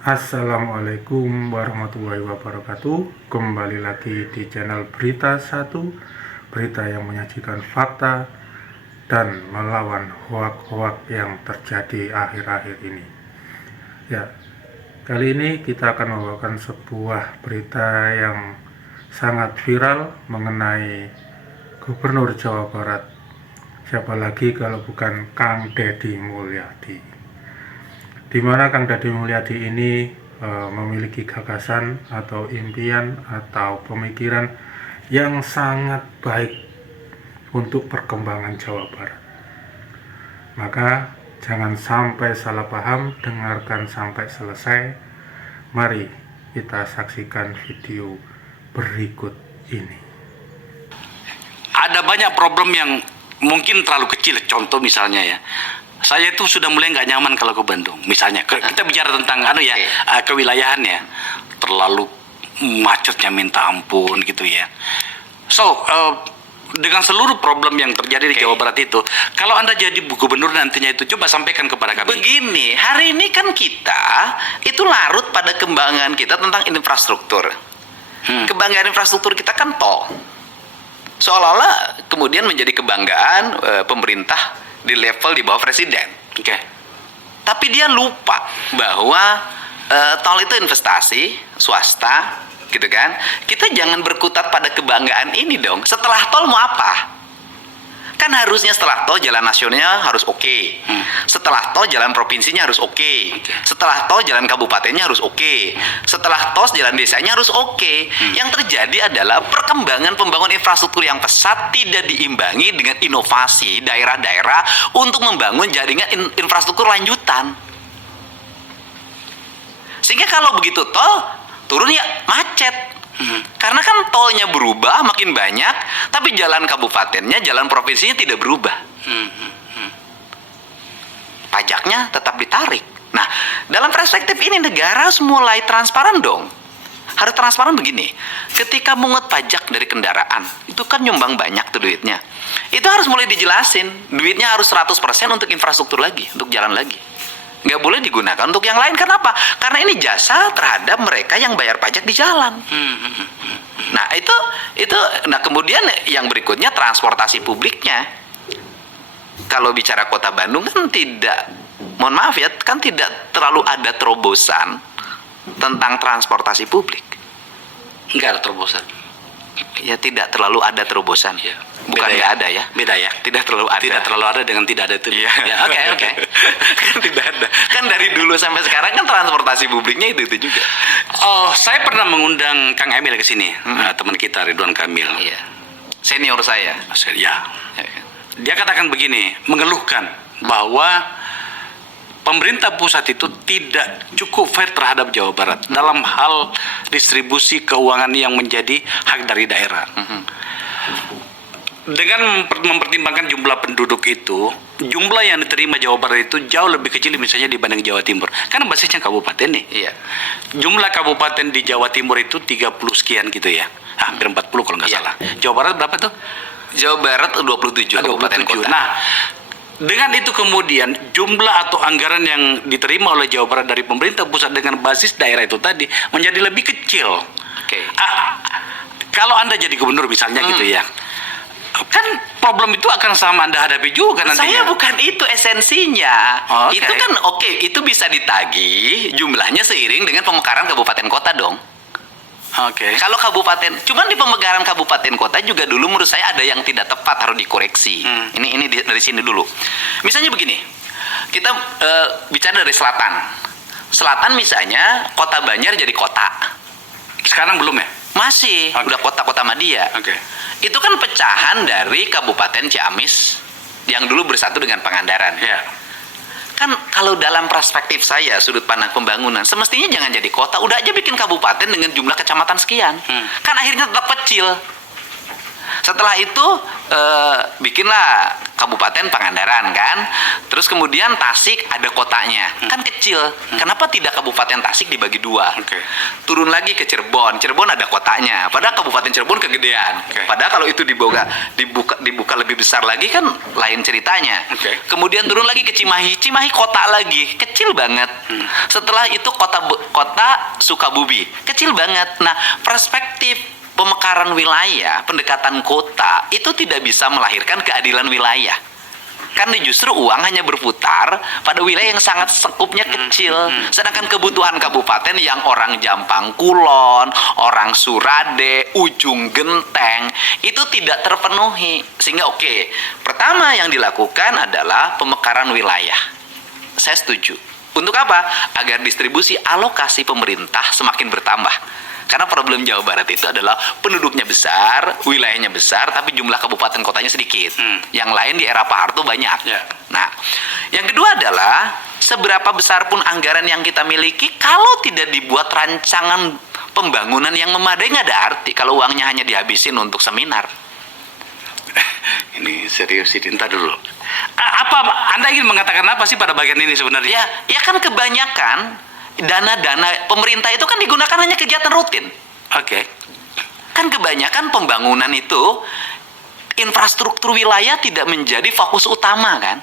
Assalamualaikum warahmatullahi wabarakatuh. Kembali lagi di channel Berita 1, berita yang menyajikan fakta dan melawan hoak-hoak yang terjadi akhir-akhir ini. Ya, kali ini kita akan membawakan sebuah berita yang sangat viral mengenai Gubernur Jawa Barat. Siapa lagi kalau bukan Kang Deddy Mulyadi, di mana Kang Deddy Mulyadi ini memiliki gagasan atau impian atau pemikiran yang sangat baik untuk perkembangan Jawa Barat. Maka jangan sampai salah paham, dengarkan sampai selesai. Mari kita saksikan video berikut ini. Ada banyak problem yang mungkin terlalu kecil. Contoh misalnya ya, saya itu sudah mulai nggak nyaman kalau ke Bandung. Misalnya, kita bicara tentang kewilayahan ya, terlalu macetnya minta ampun gitu ya. So, dengan seluruh problem yang terjadi di Jawa Barat itu, kalau Anda jadi gubernur nantinya itu, coba sampaikan kepada kami. Begini, hari ini kan kita itu larut pada kebanggaan kita tentang infrastruktur. Kebanggaan infrastruktur kita kan tol. Seolah-olah kemudian menjadi kebanggaan pemerintah di level di bawah presiden. Tapi dia lupa bahwa tol itu investasi swasta, gitu kan? Kita jangan berkutat pada kebanggaan ini dong. Setelah tol mau apa? Kan harusnya setelah tol jalan nasionalnya harus oke. Setelah tol jalan provinsinya harus oke. Setelah tol jalan kabupatennya harus oke. Setelah tol jalan desanya harus oke. Yang terjadi adalah perkembangan pembangunan infrastruktur yang pesat tidak diimbangi dengan inovasi daerah-daerah untuk membangun jaringan infrastruktur lanjutan. Sehingga kalau begitu tol turun ya macet. Karena kan tolnya berubah makin banyak, tapi jalan kabupatennya, jalan provinsinya tidak berubah. Pajaknya tetap ditarik. Nah, dalam perspektif ini negara harus mulai transparan dong. Harus transparan begini. Ketika mungut pajak dari kendaraan, itu kan nyumbang banyak tuh duitnya. Itu harus mulai dijelasin. Duitnya harus 100% untuk infrastruktur lagi, untuk jalan lagi. Nggak boleh digunakan untuk yang lain. Kenapa? Karena ini jasa terhadap mereka yang bayar pajak di jalan. Nah itu nah kemudian yang berikutnya transportasi publiknya. Kalau bicara kota Bandung kan tidak, mohon maaf ya, kan tidak terlalu ada terobosan tentang transportasi publik. Nggak ada terobosan. Ya tidak terlalu ada terobosan. Ya. Bukan nggak ada ya. Beda ya. Tidak terlalu ada. Tidak terlalu ada dengan tidak ada itu. Iya. Ya, oke. Kan tidak ada. Kan dari dulu sampai sekarang kan transportasi publiknya itu juga. Oh, saya pernah mengundang Kang Emil ke sini, teman kita Ridwan Kamil. Iya. Senior saya. Ya. Dia katakan begini, mengeluhkan bahwa pemerintah pusat itu tidak cukup fair terhadap Jawa Barat dalam hal distribusi keuangan yang menjadi hak dari daerah. Dengan mempertimbangkan jumlah penduduk itu, jumlah yang diterima Jawa Barat itu jauh lebih kecil misalnya dibanding Jawa Timur. Karena basisnya kabupaten nih. Iya. Jumlah kabupaten di Jawa Timur itu 30 sekian gitu ya. Hampir 40 kalau nggak salah. Jawa Barat berapa tuh? Jawa Barat 27 kabupaten kota. Nah, dengan itu kemudian jumlah atau anggaran yang diterima oleh Jawa Barat dari pemerintah pusat dengan basis daerah itu tadi menjadi lebih kecil. Kalau Anda jadi gubernur misalnya gitu ya, kan problem itu akan sama Anda hadapi juga nantinya. Saya bukan itu esensinya. Itu kan itu bisa ditagih jumlahnya seiring dengan pemekaran kabupaten kota dong. Kalau kabupaten, cuman di pemekaran kabupaten kota juga dulu menurut saya ada yang tidak tepat, harus dikoreksi. Ini dari sini dulu. Misalnya begini, kita bicara dari selatan. Selatan misalnya Kota Banjar jadi kota. Sekarang belum ya? Masih, udah kota-kota Madia. Itu kan pecahan dari Kabupaten Ciamis yang dulu bersatu dengan Pangandaran. Kan kalau dalam perspektif saya, sudut pandang pembangunan, semestinya jangan jadi kota, udah aja bikin kabupaten dengan jumlah kecamatan sekian. Kan akhirnya tetap kecil. Setelah itu bikinlah Kabupaten Pangandaran kan. Terus kemudian Tasik ada kotanya, kan kecil. Kenapa tidak Kabupaten Tasik dibagi dua? Turun lagi ke Cirebon, Cirebon ada kotanya. Padahal Kabupaten Cirebon kegedean. Padahal kalau itu dibuka lebih besar lagi kan lain ceritanya. Kemudian turun lagi ke Cimahi, Cimahi kota lagi, kecil banget. Setelah itu kota Sukabumi, kecil banget. Nah, perspektif pemekaran wilayah, pendekatan kota itu tidak bisa melahirkan keadilan wilayah. Kan justru uang hanya berputar pada wilayah yang sangat sekupnya kecil. Sedangkan kebutuhan kabupaten yang orang Jampang Kulon, orang Surade, Ujung Genteng itu tidak terpenuhi. Sehingga pertama yang dilakukan adalah pemekaran wilayah. Saya setuju. Untuk apa? Agar distribusi alokasi pemerintah semakin bertambah. Karena problem Jawa Barat itu adalah penduduknya besar, wilayahnya besar, tapi jumlah kabupaten kotanya sedikit. Yang lain di era Pak Harto banyak. Nah, yang kedua adalah seberapa besar pun anggaran yang kita miliki, kalau tidak dibuat rancangan pembangunan yang memadai, nggak ada arti kalau uangnya hanya dihabisin untuk seminar. Ini serius sih, entar dulu. Apa Anda ingin mengatakan apa sih pada bagian ini sebenarnya? Ya kan kebanyakan dana-dana pemerintah itu kan digunakan hanya kegiatan rutin. Kan kebanyakan pembangunan itu infrastruktur wilayah tidak menjadi fokus utama kan.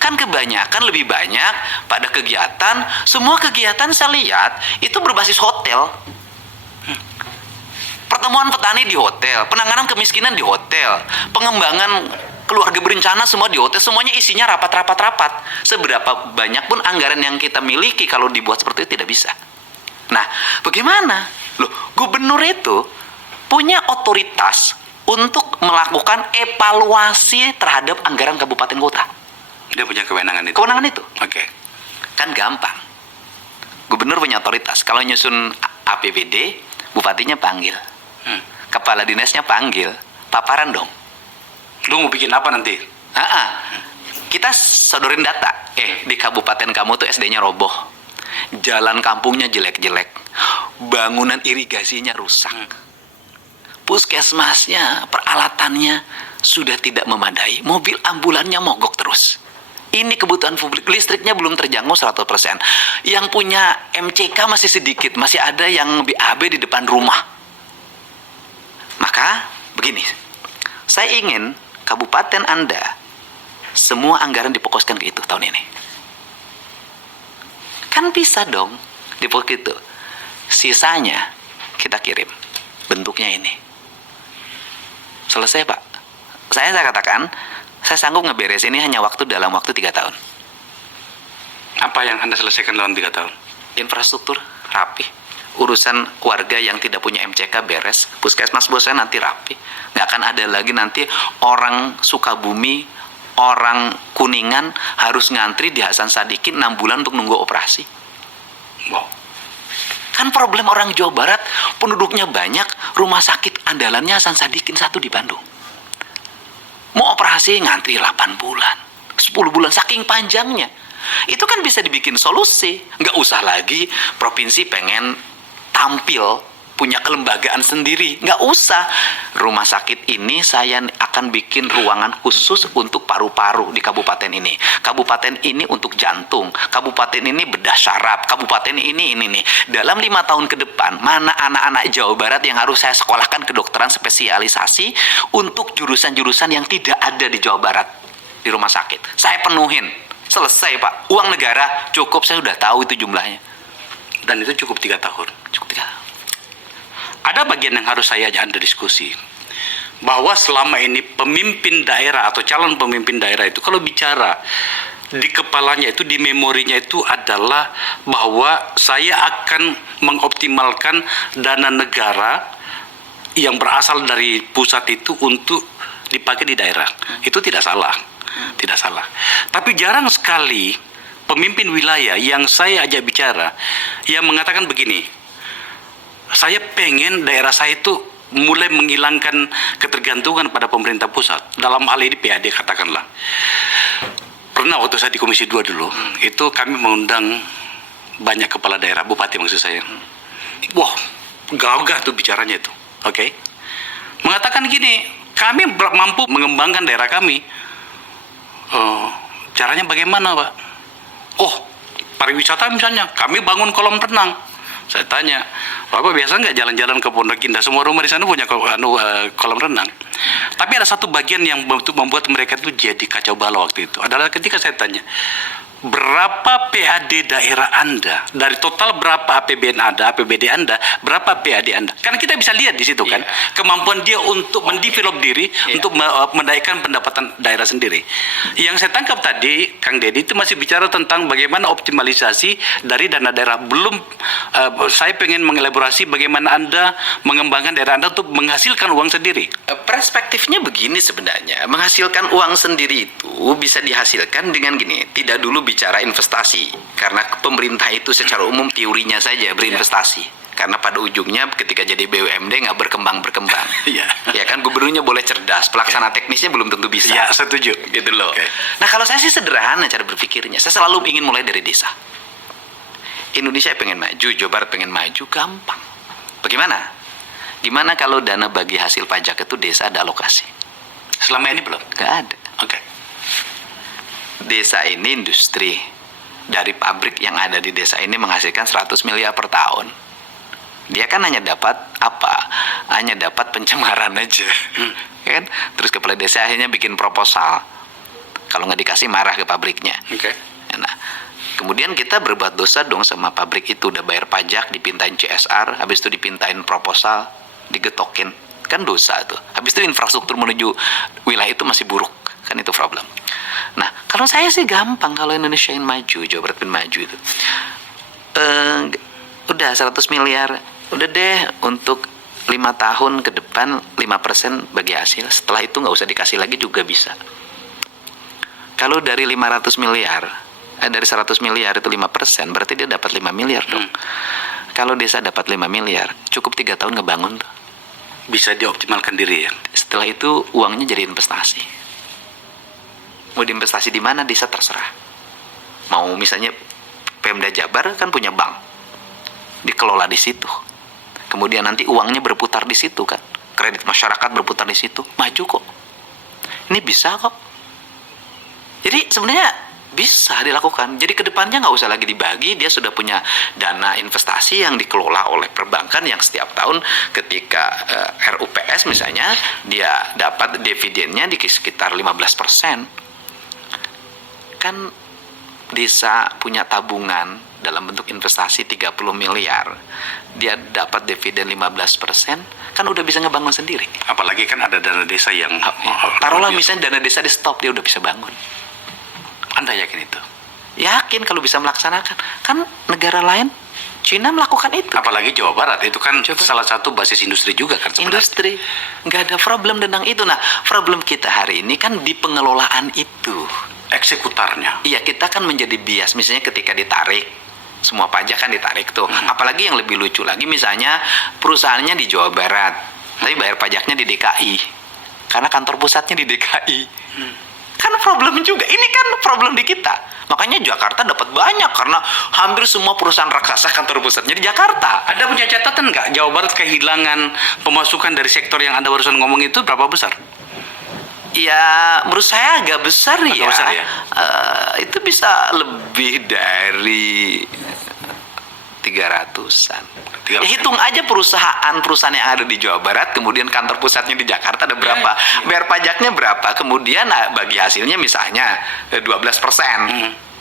Kan kebanyakan lebih banyak pada kegiatan, semua kegiatan saya lihat itu berbasis hotel. Pertemuan petani di hotel, penanganan kemiskinan di hotel, pengembangan keluarga berencana semua di hotel, semuanya isinya rapat. Seberapa banyak pun anggaran yang kita miliki kalau dibuat seperti itu tidak bisa. Nah, bagaimana? Loh, gubernur itu punya otoritas untuk melakukan evaluasi terhadap anggaran kabupaten kota. Dia punya kewenangan itu. Kewenangan itu. Kan gampang. Gubernur punya otoritas. Kalau nyusun APBD, bupatinya panggil. Kepala dinasnya panggil. Paparan dong. Lu mau bikin apa nanti? Kita sodorin data. Di kabupaten kamu tuh SD-nya roboh, jalan kampungnya jelek-jelek, bangunan irigasinya rusak, puskesmasnya, peralatannya sudah tidak memadai, mobil ambulannya mogok terus. Ini kebutuhan publik, listriknya belum terjangkau 100%. Yang punya MCK masih sedikit, masih ada yang BAB di depan rumah. Maka begini, saya ingin kabupaten Anda semua anggaran difokuskan ke itu tahun ini. Kan bisa dong difokus itu. Sisanya kita kirim. Bentuknya ini. Selesai, Pak. Saya katakan, saya sanggup ngeberes ini hanya dalam waktu 3 tahun. Apa yang Anda selesaikan dalam 3 tahun? Infrastruktur rapi. Urusan warga yang tidak punya MCK beres, puskesmas bosnya nanti rapi. Nggak akan ada lagi nanti orang Sukabumi, orang Kuningan harus ngantri di Hasan Sadikin 6 bulan untuk nunggu operasi. Kan problem orang Jawa Barat, penduduknya banyak, rumah sakit andalannya Hasan Sadikin 1 di Bandung. Mau operasi ngantri 8 bulan, 10 bulan, saking panjangnya. Itu kan bisa dibikin solusi. Nggak usah lagi provinsi pengen tampil punya kelembagaan sendiri, nggak usah. Rumah sakit ini saya akan bikin ruangan khusus untuk paru-paru di kabupaten ini, kabupaten ini untuk jantung, kabupaten ini bedah syaraf, kabupaten ini nih. Dalam 5 tahun ke depan, mana anak-anak Jawa Barat yang harus saya sekolahkan kedokteran spesialisasi untuk jurusan-jurusan yang tidak ada di Jawa Barat di rumah sakit, saya penuhin. Selesai, Pak. Uang negara cukup, saya udah tahu itu jumlahnya. Dan itu cukup 3 tahun. Cukup 3 tahun. Ada bagian yang harus saya ajak Anda diskusi, bahwa selama ini pemimpin daerah atau calon pemimpin daerah itu kalau bicara di kepalanya itu, di memorinya itu adalah bahwa saya akan mengoptimalkan dana negara yang berasal dari pusat itu untuk dipakai di daerah. Itu tidak salah. Tidak salah. Tapi jarang sekali pemimpin wilayah yang saya ajak bicara yang mengatakan begini, saya pengen daerah saya itu mulai menghilangkan ketergantungan pada pemerintah pusat. Dalam hal ini PAD katakanlah. Pernah waktu saya di Komisi 2 dulu, itu kami mengundang banyak kepala daerah, bupati maksud saya. Wah, gagah tuh bicaranya itu. Mengatakan gini, kami mampu mengembangkan daerah kami. Caranya bagaimana, Pak? Oh, pariwisata misalnya, kami bangun kolam renang. Saya tanya, Bapak biasa nggak jalan-jalan ke Pondok Indah? Semua rumah di sana punya kolam renang. Tapi ada satu bagian yang membuat mereka itu jadi kacau balau waktu itu. Adalah ketika saya tanya, berapa PAD daerah Anda? Dari total berapa APBN Anda, APBD Anda, berapa PAD Anda? Karena kita bisa lihat di situ kan, kemampuan dia untuk mendevelop diri, untuk menaikkan pendapatan daerah sendiri. Yang saya tangkap tadi, Kang Deddy itu masih bicara tentang bagaimana optimalisasi dari dana daerah. Belum, saya pengen mengelaborasi bagaimana Anda mengembangkan daerah Anda untuk menghasilkan uang sendiri. Perspektifnya begini sebenarnya, menghasilkan uang sendiri itu bisa dihasilkan dengan gini, tidak dulu bicara investasi, karena pemerintah itu secara umum teorinya saja berinvestasi, karena pada ujungnya ketika jadi BUMD nggak berkembang-berkembang. Ya kan, gubernurnya boleh cerdas, pelaksana teknisnya belum tentu bisa. Ya, setuju. Gitu loh. Nah, kalau saya sih sederhana cara berpikirnya, saya selalu ingin mulai dari desa. Indonesia pengen maju, Jawa Barat pengen maju, gampang. Bagaimana? Gimana kalau dana bagi hasil pajak itu desa ada alokasi? Selama ini belum? Nggak ada. Oke. Desa ini industri. Dari pabrik yang ada di desa ini menghasilkan 100 miliar per tahun. Dia kan hanya dapat apa? Hanya dapat pencemaran aja. Kan? Terus kepala desa akhirnya bikin proposal. Kalau nggak dikasih marah ke pabriknya. Nah, kemudian kita berbuat dosa dong sama pabrik itu. Udah bayar pajak, dipintain CSR, habis itu dipintain proposal, digetokin. Kan dosa tuh. Habis itu infrastruktur menuju wilayah itu masih buruk. Kan itu problem. Nah, kalau saya sih gampang kalau Indonesia ingin maju, Jawa Barat ingin maju itu. Udah 100 miliar, udah deh untuk 5 tahun ke depan 5% bagi hasil. Setelah itu nggak usah dikasih lagi juga bisa. Kalau dari 500 miliar, dari 100 miliar itu 5%, berarti dia dapat 5 miliar dong. Kalau desa dapat 5 miliar, cukup 3 tahun ngebangun tuh. Bisa dioptimalkan diri ya. Setelah itu uangnya jadi investasi. Mau diinvestasi di mana desa terserah. Mau misalnya Pemda Jabar kan punya bank, dikelola di situ. Kemudian nanti uangnya berputar di situ kan, kredit masyarakat berputar di situ, maju kok. Ini bisa kok. Jadi sebenarnya bisa dilakukan. Jadi kedepannya nggak usah lagi dibagi, dia sudah punya dana investasi yang dikelola oleh perbankan yang setiap tahun ketika RUPS misalnya dia dapat dividennya di sekitar 15%. Kan desa punya tabungan dalam bentuk investasi 30 miliar, dia dapat dividen 15%, kan udah bisa ngebangun sendiri. Apalagi kan ada dana desa yang taruhlah misalnya dana desa di stop, dia udah bisa bangun. Anda yakin itu? Yakin kalau bisa melaksanakan. Kan negara lain, Cina melakukan itu. Apalagi Jawa Barat, itu kan salah satu basis industri juga kan sebenarnya. Industri, nggak ada problem tentang itu. Nah, problem kita hari ini kan di pengelolaan itu. Eksekutornya. Iya, kita kan menjadi bias. Misalnya ketika ditarik, semua pajak kan ditarik tuh. Apalagi yang lebih lucu lagi, misalnya perusahaannya di Jawa Barat, tapi bayar pajaknya di DKI. Karena kantor pusatnya di DKI. Kan problem juga. Ini kan problem di kita. Makanya Jakarta dapat banyak karena hampir semua perusahaan raksasa kantor pusatnya di Jakarta. Ada punya catatan nggak Jawa Barat kehilangan pemasukan dari sektor yang Anda barusan ngomong itu berapa besar? Ya, menurut saya agak besar ya. Besar ya? Itu bisa lebih dari 300-an. Ya, hitung aja perusahaan yang ada di Jawa Barat, kemudian kantor pusatnya di Jakarta ada berapa, bayar pajaknya berapa, kemudian bagi hasilnya misalnya 12%.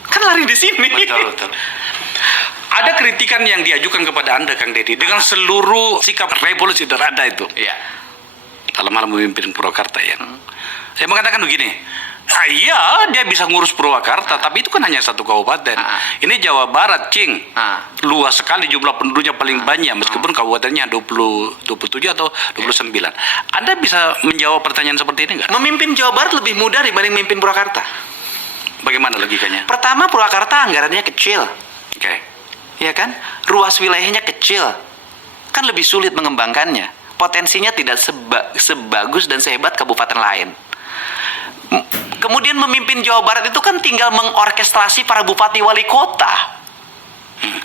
Kan lari di sini. Betul. Ada kritikan yang diajukan kepada Anda, Kang Deddy, dengan seluruh sikap revolusi Anda itu. Iya. Dalam hal memimpin Purwakarta ya. Saya mengatakan begini, iya dia bisa ngurus Purwakarta, tapi itu kan hanya satu kabupaten. Ini Jawa Barat, Cing. Luas sekali, jumlah penduduknya paling banyak, meskipun kabupatennya 27 atau 29. Anda bisa menjawab pertanyaan seperti ini nggak? Memimpin Jawa Barat lebih mudah dibanding memimpin Purwakarta. Bagaimana logikanya? Pertama, Purwakarta anggarannya kecil. Oke. Ya kan? Ruas wilayahnya kecil. Kan lebih sulit mengembangkannya. Potensinya tidak sebagus dan sehebat kabupaten lain. Kemudian memimpin Jawa Barat itu kan tinggal mengorkestrasi para bupati wali kota.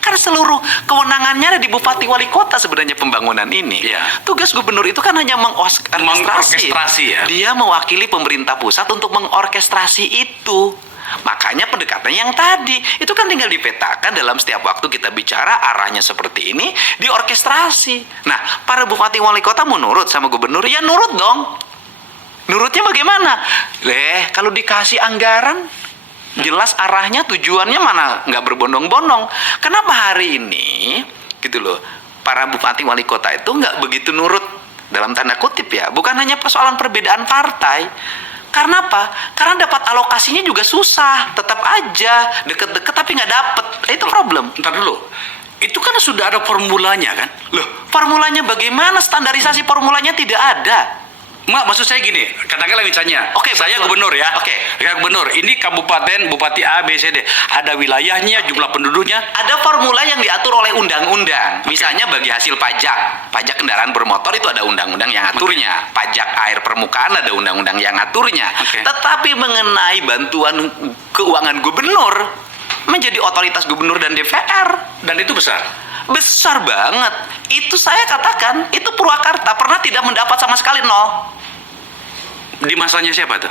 Kan seluruh kewenangannya ada di bupati wali kota sebenarnya pembangunan ini. Iya. Tugas gubernur itu kan hanya Mengorkestrasi, ya. Dia mewakili pemerintah pusat untuk mengorkestrasi itu. Makanya pendekatannya yang tadi itu kan tinggal dipetakan dalam setiap waktu kita bicara arahnya seperti ini, diorkestrasi. Nah, para bupati wali kota mau nurut sama gubernur, ya nurut dong. Nurutnya bagaimana? Kalau dikasih anggaran, jelas arahnya, tujuannya mana nggak berbondong-bondong. Kenapa hari ini, gitu loh, para bupati wali kota itu nggak begitu nurut dalam tanda kutip ya? Bukan hanya persoalan perbedaan partai. Karena apa? Karena dapat alokasinya juga susah. Tetap aja deket-deket tapi nggak dapet. Itu problem. Ntar dulu. Itu kan sudah ada formulanya kan? Loh, formulanya bagaimana? Standarisasi formulanya tidak ada. Maksud saya gini, katakanlah misalnya, Oke, saya betul. gubernur ya. Oke. Ya, gubernur, ini kabupaten, bupati A, B, C, D. Ada wilayahnya, jumlah penduduknya. Ada formula yang diatur oleh undang-undang. Misalnya bagi hasil pajak kendaraan bermotor itu ada undang-undang yang aturnya. Pajak air permukaan ada undang-undang yang aturnya. Oke. Tetapi mengenai bantuan keuangan gubernur menjadi otoritas gubernur dan DPR. Dan itu besar. Besar banget. Itu saya katakan, itu Purwakarta pernah tidak mendapat sama sekali, nol. Di masanya siapa tuh?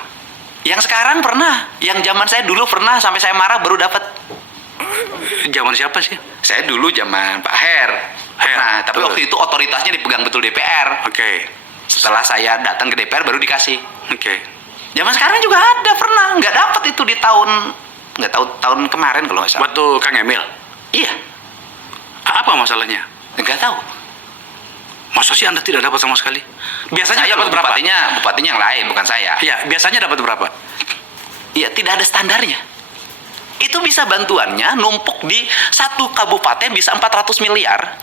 Yang sekarang pernah, yang zaman saya dulu pernah, sampai saya marah baru dapat. Zaman siapa sih? Saya dulu zaman Pak Her. Nah, tapi betul. waktu itu otoritasnya dipegang betul DPR. Oke. Setelah saya datang ke DPR baru dikasih. Oke. Zaman sekarang juga ada, pernah nggak dapat itu di nggak tahu tahun kemarin kalau nggak salah. Waktu Kang Emil. Iya, Apa masalahnya? nggak tahu. Masa sih Anda tidak dapat sama sekali? Biasanya Saya dapat berapa? bupatinya yang lain, bukan saya. Iya, biasanya dapat berapa? Iya, tidak ada standarnya. Itu bisa bantuannya numpuk di satu kabupaten bisa 400 miliar.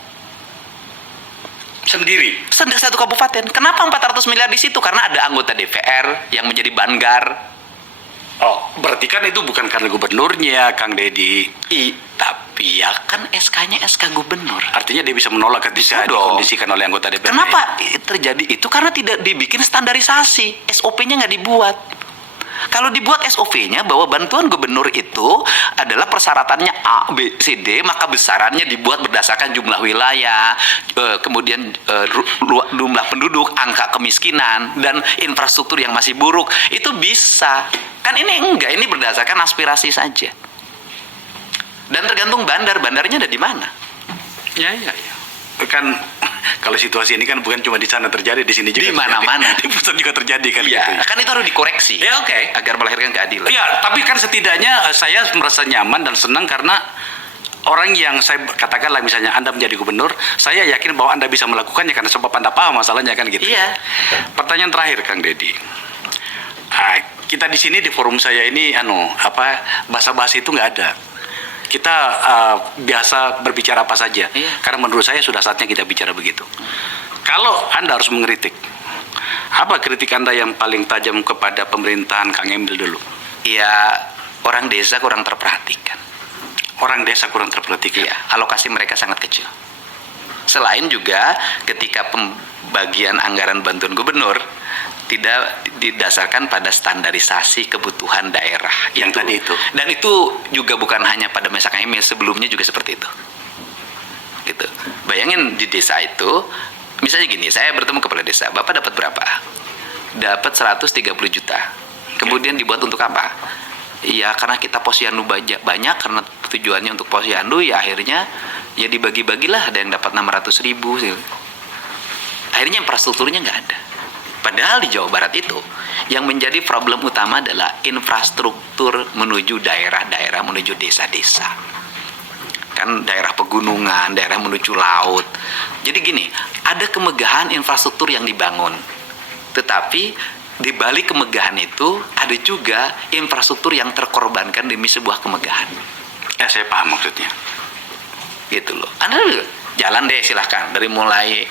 Sendiri. Satu kabupaten. Kenapa 400 miliar di situ? Karena ada anggota DPR yang menjadi banggar. Oh, berarti kan itu bukan karena gubernurnya, Kang Dedi. Tapi ya kan SK-nya SK gubernur. Artinya dia bisa menolak ketika Bisa dong. dikondisikan oleh anggota DPR. Kenapa terjadi itu? Karena tidak dibikin standarisasi. SOP-nya nggak dibuat. Kalau dibuat SOP-nya bahwa bantuan gubernur itu adalah persyaratannya A, B, C, D, maka besarannya dibuat berdasarkan jumlah wilayah, kemudian jumlah penduduk, angka kemiskinan, dan infrastruktur yang masih buruk. Itu bisa. Kan ini enggak, ini berdasarkan aspirasi saja. Dan tergantung bandarnya ada di mana. Ya. Kan kalau situasi ini kan bukan cuma di sana terjadi, di sini juga Di terjadi. mana-mana. Di pusat juga terjadi kan Iya, gitu. kan itu harus dikoreksi. Ya, oke. Agar melahirkan keadilan. Ya, tapi kan setidaknya saya merasa nyaman dan senang karena orang yang saya katakanlah misalnya Anda menjadi gubernur, saya yakin bahwa Anda bisa melakukannya karena sebab Anda paham masalahnya kan gitu. Iya. Pertanyaan terakhir Kang Dedi. Kita di sini di forum saya ini basa-basi itu nggak ada. Kita biasa berbicara apa saja. Iya. Karena menurut saya sudah saatnya kita bicara begitu. Kalau Anda harus mengkritik, apa kritik Anda yang paling tajam kepada pemerintahan Kang Emil dulu? Ya, orang desa kurang terperhatikan. Orang desa kurang terperhatikan. Iya, alokasi mereka sangat kecil. Selain juga ketika pembagian anggaran bantuan gubernur tidak didasarkan pada standarisasi kebutuhan daerah Yang tadi itu. Dan itu juga bukan hanya pada masa Kang Emil, sebelumnya juga seperti itu. Gitu. Bayangin di desa itu, misalnya gini, saya bertemu kepala desa, Bapak dapat berapa? Dapat 130 juta. Kemudian dibuat untuk apa? Iya, karena kita posyandu banyak, karena tujuannya untuk posyandu, ya akhirnya ya dibagi-bagilah, ada yang dapat 600 ribu. Akhirnya infrastrukturnya nggak ada. Padahal di Jawa Barat itu yang menjadi problem utama adalah infrastruktur menuju daerah-daerah, menuju desa-desa. Kan daerah pegunungan, daerah menuju laut. Jadi gini, ada kemegahan infrastruktur yang dibangun. Tetapi di balik kemegahan itu ada juga infrastruktur yang terkorbankan demi sebuah kemegahan. Ya, saya paham maksudnya. Gitu loh. Anda jalan deh silahkan dari mulai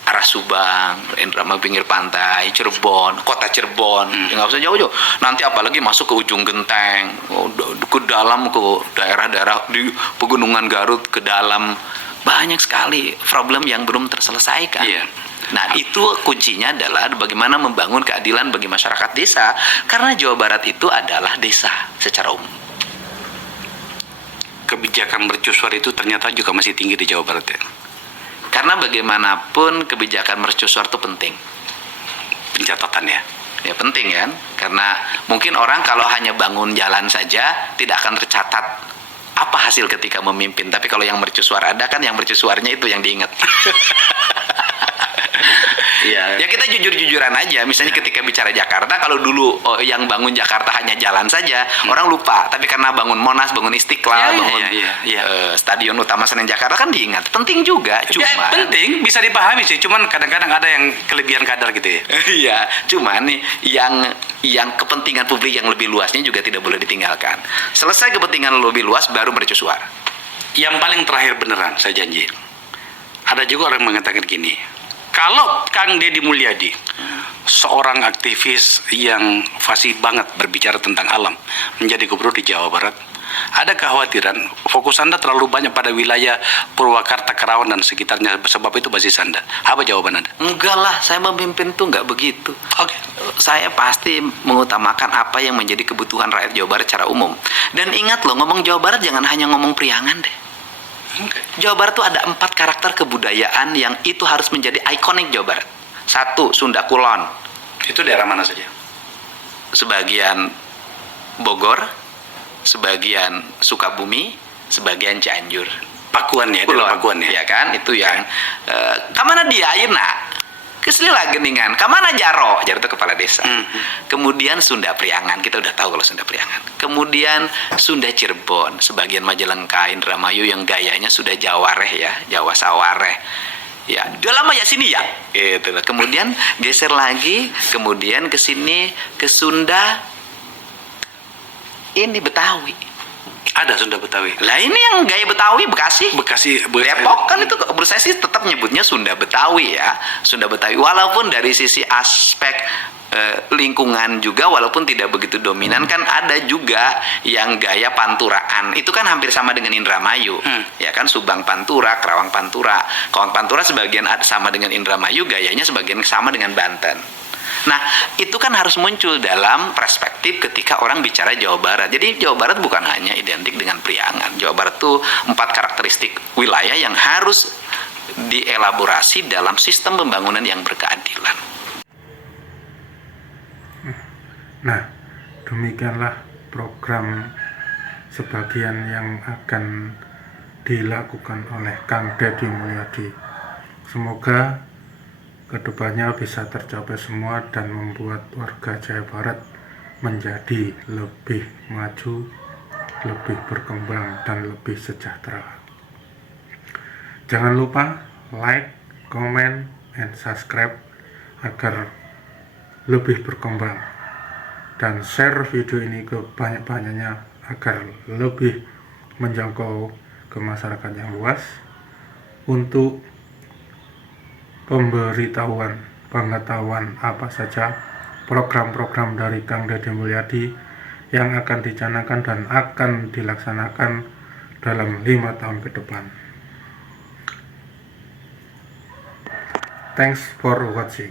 arah Subang, Indramayu pinggir pantai, Cirebon, kota Cirebon, nggak usah jauh-jauh. Nanti apalagi masuk ke ujung Genteng, ke dalam ke daerah-daerah di pegunungan Garut, ke dalam, banyak sekali problem yang belum terselesaikan. Iya. Nah, itu kuncinya adalah bagaimana membangun keadilan bagi masyarakat desa, karena Jawa Barat itu adalah desa secara umum. kebijakan mercusuar itu ternyata juga masih tinggi di Jawa Barat ya? Karena bagaimanapun kebijakan mercusuar itu penting. Pencatatannya. Ya penting kan, karena mungkin orang kalau hanya bangun jalan saja tidak akan tercatat apa hasil ketika memimpin. Tapi kalau yang mercusuar ada kan, yang mercusuarnya itu yang diingat. Iya. Ya kita jujur-jujuran aja. Misalnya ketika bicara Jakarta, kalau dulu yang bangun Jakarta hanya jalan saja, orang lupa. Tapi karena bangun Monas, bangun Istiqlal, bangun Stadion Utama Senen Jakarta kan diingat. Penting juga, cuma penting, bisa dipahami sih. Cuman kadang-kadang ada yang kelebihan kadar gitu ya. Iya, cuman nih yang kepentingan publik yang lebih luasnya juga tidak boleh ditinggalkan. Selesai kepentingan lebih luas baru mercusuar. Yang paling terakhir beneran, saya janji. Ada juga orang mengatakan gini, kalau Kang Deddy Mulyadi, seorang aktivis yang fasih banget berbicara tentang alam, menjadi gubernur di Jawa Barat, ada kekhawatiran fokus Anda terlalu banyak pada wilayah Purwakarta, Karawang, dan sekitarnya, sebab itu basis Anda. Apa jawaban Anda? Enggak lah, saya memimpin tuh nggak begitu. Oke. Saya pasti mengutamakan apa yang menjadi kebutuhan rakyat Jawa Barat secara umum. Dan ingat loh, ngomong Jawa Barat jangan hanya ngomong Priangan deh. Jawa Barat tuh ada 4 karakter kebudayaan yang itu harus menjadi ikonik Jawa Barat. 1, Sunda Kulon. Itu daerah mana saja? Sebagian Bogor, sebagian Sukabumi, sebagian Cianjur. Pakuan ya, Kulon, daerah Pakuan ya. ya kan? Itu yang kamana dia ayeuna? Keselila geningan, kamana Jaro? Jaro itu kepala desa. Kemudian Sunda Priangan, kita udah tahu kalau Sunda Priangan. Kemudian Sunda Cirebon, sebagian Majalengka, Indramayu yang gayanya sudah Jawareh ya, Jawa Sawareh. Ya, udah lama ya sini ya. Gitu. Kemudian geser lagi, kemudian ke sini ke Sunda ini Betawi. Ada Sunda Betawi. Lah ini yang gaya Betawi Bekasi. Depok kan itu, menurut saya sih tetap nyebutnya Sunda Betawi ya. Sunda Betawi walaupun dari sisi aspek lingkungan juga walaupun tidak begitu dominan kan ada juga yang gaya panturaan. Itu kan hampir sama dengan Indramayu. Ya kan Subang Pantura, Karawang Pantura. Karawang Pantura sebagian sama dengan Indramayu, gayanya sebagian sama dengan Banten. Nah, itu kan harus muncul dalam perspektif ketika orang bicara Jawa Barat. Jadi Jawa Barat bukan hanya identik dengan Priangan. Jawa Barat tuh 4 karakteristik wilayah yang harus dielaborasi dalam sistem pembangunan yang berkeadilan. Nah, demikianlah program sebagian yang akan dilakukan oleh Kang Deddy Mulyadi. Semoga kedepannya bisa tercapai semua dan membuat warga Jawa Barat menjadi lebih maju, lebih berkembang, dan lebih sejahtera. Jangan lupa like, comment, and subscribe agar lebih berkembang, dan share video ini ke banyak-banyaknya agar lebih menjangkau ke masyarakat yang luas untuk pengetahuan apa saja program-program dari Kang Deddy Mulyadi yang akan dicanangkan dan akan dilaksanakan dalam 5 tahun ke depan. Thanks for watching.